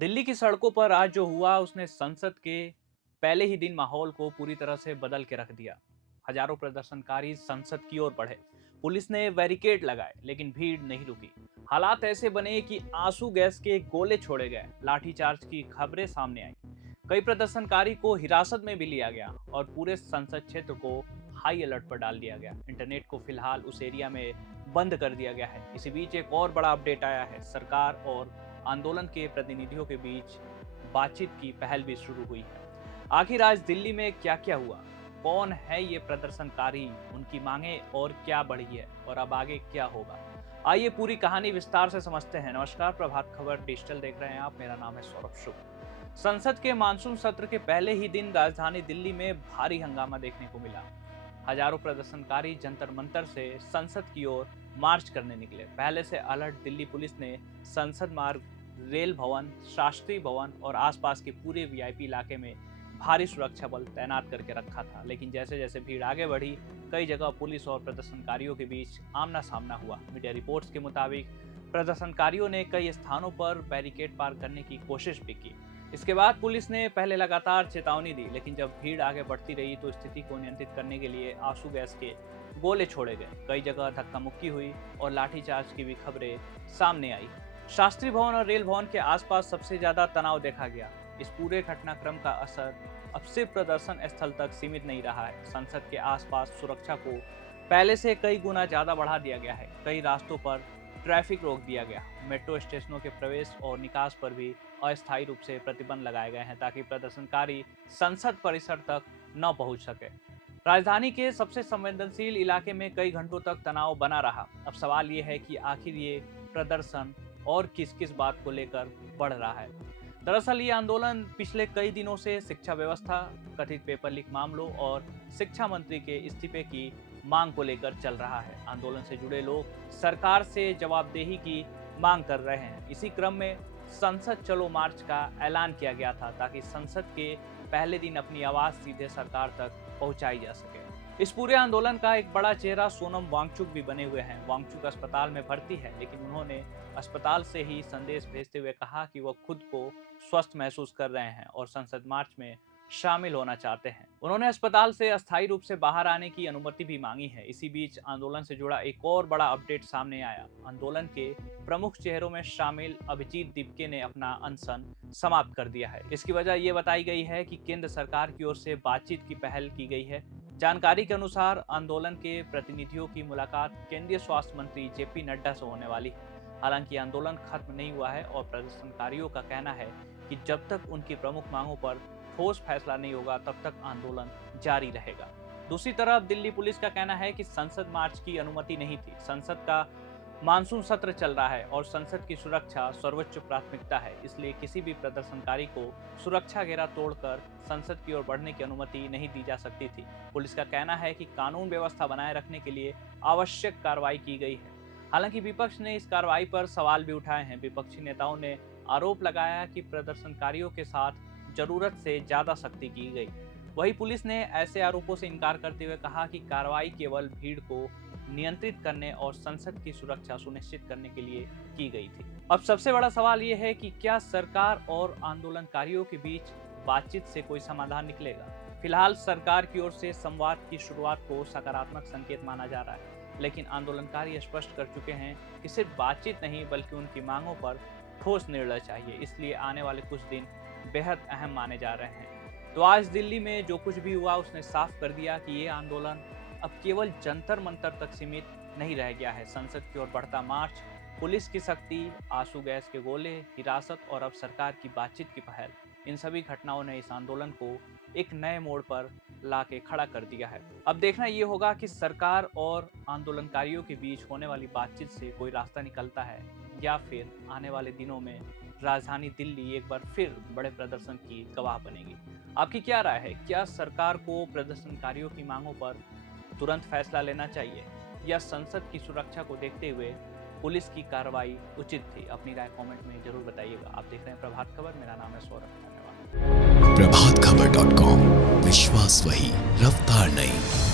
दिल्ली की सड़कों पर आज जो हुआ उसने संसद के पहले ही दिन माहौल को पूरी तरह से बदल के रख दिया। हजारों प्रदर्शनकारी संसद की ओर बढ़े। पुलिस ने बैरिकेड लगाए लेकिन भीड़ नहीं रुकी। हालात ऐसे बने कि आंसू गैस के गोले छोड़े गए, लाठीचार्ज की खबरें सामने आई। कई प्रदर्शनकारी को हिरासत में भी लिया गया और पूरे संसद क्षेत्र को हाई अलर्ट पर डाल दिया गया। इंटरनेट को फिलहाल उस एरिया में बंद कर दिया गया है। इसी बीच एक और बड़ा अपडेट आया है। सरकार और आंदोलन के प्रतिनिधियों के बीच बातचीत की पहल भी शुरू हुई है। आखिर आज दिल्ली में क्या क्या हुआ, कौन है ये प्रदर्शनकारी, उनकी मांगे और क्या बढ़ी है और अब आगे क्या होगा, आइए पूरी कहानी विस्तार से समझते हैं। नमस्कार, प्रभात खबर डिजिटल देख रहे हैं आप, मेरा नाम है सौरभ शुक्ल। संसद के मानसून सत्र के पहले ही दिन राजधानी दिल्ली में भारी हंगामा देखने को मिला। हजारों प्रदर्शनकारी जंतर मंतर से संसद की ओर मार्च करने निकले। पहले से अलर्ट दिल्ली पुलिस ने संसद मार्ग, रेल भवन, शास्त्री भवन और आसपास के पूरे वीआईपी इलाके में भारी सुरक्षा बल तैनात करके रखा था। लेकिन जैसे जैसे भीड़ आगे बढ़ी, कई जगह पुलिस और प्रदर्शनकारियों के बीच आमना सामना हुआ। मीडिया रिपोर्ट्स के मुताबिक प्रदर्शनकारियों ने कई स्थानों पर बैरिकेड पार करने की कोशिश भी की। इसके बाद पुलिस ने पहले लगातार चेतावनी दी, लेकिन जब भीड़ आगे बढ़ती रही तो स्थिति को नियंत्रित करने के लिए आंसू गैस के गोले छोड़े गए। कई जगह धक्का मुक्की हुई और लाठीचार्ज की भी खबरें सामने आई। शास्त्री भवन और रेल भवन के आसपास सबसे ज्यादा तनाव देखा गया। इस पूरे घटनाक्रम का असर अब सिर्फ प्रदर्शन स्थल तक सीमित नहीं रहा है। संसद के आसपास सुरक्षा को पहले से कई गुना ज्यादा बढ़ा दिया गया है। कई रास्तों पर ट्रैफिक रोक दिया गया। मेट्रो स्टेशनों के प्रवेश और निकास पर भी अस्थायी रूप से प्रतिबंध लगाए गए हैं ताकि प्रदर्शनकारी संसद परिसर तक न पहुंच सके। राजधानी के सबसे संवेदनशील इलाके में कई घंटों तक तनाव बना रहा। अब सवाल ये है कि आखिर ये प्रदर्शन और किस किस बात को लेकर बढ़ रहा है। दरअसल ये आंदोलन पिछले कई दिनों से शिक्षा व्यवस्था, कथित पेपर लीक मामलों और शिक्षा मंत्री के इस्तीफे की मांग को लेकर चल रहा है। आंदोलन से जुड़े लोग सरकार से जवाबदेही की मांग कर रहे हैं। इसी क्रम में संसद चलो मार्च का ऐलान किया गया था ताकि संसद के पहले दिन अपनी आवाज सीधे सरकार तक पहुंचाई जा सके। इस पूरे आंदोलन का एक बड़ा चेहरा सोनम वांगचुक भी बने हुए हैं। वांगचुक अस्पताल में भर्ती है, लेकिन उन्होंने अस्पताल से ही संदेश भेजते हुए कहा कि वो खुद को स्वस्थ महसूस कर रहे हैं और संसद मार्च में शामिल होना चाहते हैं। उन्होंने अस्पताल से अस्थायी रूप से बाहर आने की अनुमति भी मांगी है। इसी बीच आंदोलन से जुड़ा एक और बड़ा अपडेट सामने आया। आंदोलन के प्रमुख चेहरों में शामिल अभिजीत दीपके ने अपना अनशन समाप्त कर दिया है। इसकी वजह ये बताई गई है कि केंद्र सरकार की ओर से बातचीत की पहल की गई है। जानकारी के अनुसार आंदोलन के प्रतिनिधियों की मुलाकात केंद्रीय स्वास्थ्य मंत्री जेपी नड्डा से होने वाली है। हालांकि आंदोलन खत्म नहीं हुआ है और प्रदर्शनकारियों का कहना है कि जब तक उनकी प्रमुख मांगों पर ठोस फैसला नहीं होगा तब तक आंदोलन जारी रहेगा। दूसरी तरफ दिल्ली पुलिस का कहना है कि संसद मार्च की अनुमति नहीं थी। संसद का मानसून सत्र चल रहा है और संसद की सुरक्षा सर्वोच्च प्राथमिकता है, इसलिए किसी भी प्रदर्शनकारी को सुरक्षा घेरा तोड़कर संसद की ओर बढ़ने की अनुमति नहीं दी जा सकती थी। पुलिस का कहना है कि कानून व्यवस्था बनाए रखने के लिए आवश्यक कार्रवाई की गई है। हालांकि विपक्ष ने इस कार्रवाई पर सवाल भी उठाए हैं। विपक्षी नेताओं ने आरोप लगाया कि प्रदर्शनकारियों के साथ जरूरत से ज्यादा सख्ती की गई। वहीं पुलिस ने ऐसे आरोपों से इनकार करते हुए कहा कि कार्रवाई केवल भीड़ को नियंत्रित करने और संसद की सुरक्षा सुनिश्चित करने के लिए की गई थी। अब सबसे बड़ा सवाल यह है कि क्या सरकार और आंदोलनकारियों के बीच बातचीत से कोई समाधान निकलेगा। फिलहाल सरकार की ओर से संवाद की शुरुआत को सकारात्मक संकेत माना जा रहा है, लेकिन आंदोलनकारी स्पष्ट कर चुके हैं कि सिर्फ बातचीत नहीं बल्कि उनकी मांगों पर ठोस निर्णय चाहिए। इसलिए आने वाले कुछ दिन बेहद अहम माने जा रहे हैं। तो आज दिल्ली में जो कुछ भी हुआ उसने साफ कर दिया कि ये आंदोलन अब केवल जंतर मंतर तक सीमित नहीं रह गया है। संसद की ओर बढ़ता मार्च, पुलिस की सख्ती, आंसू गैस के गोले, हिरासत और अब सरकार की बातचीत की पहल, इन सभी घटनाओं ने इस आंदोलन को एक नए मोड़ पर लाके खड़ा कर दिया है। अब देखना ये होगा कि सरकार और आंदोलनकारियों के बीच होने वाली बातचीत से कोई रास्ता निकलता है या फिर आने वाले दिनों में राजधानी दिल्ली एक बार फिर बड़े प्रदर्शन की गवाह बनेगी। आपकी क्या राय है? क्या सरकार को प्रदर्शनकारियों की मांगों पर तुरंत फैसला लेना चाहिए या संसद की सुरक्षा को देखते हुए पुलिस की कार्रवाई उचित थी? अपनी राय कमेंट में जरूर बताइएगा। आप देख रहे हैं प्रभात खबर, मेरा नाम है सौरभ। धन्यवाद। प्रभातखबर.com, विश्वास वही, रफ्तार नहीं।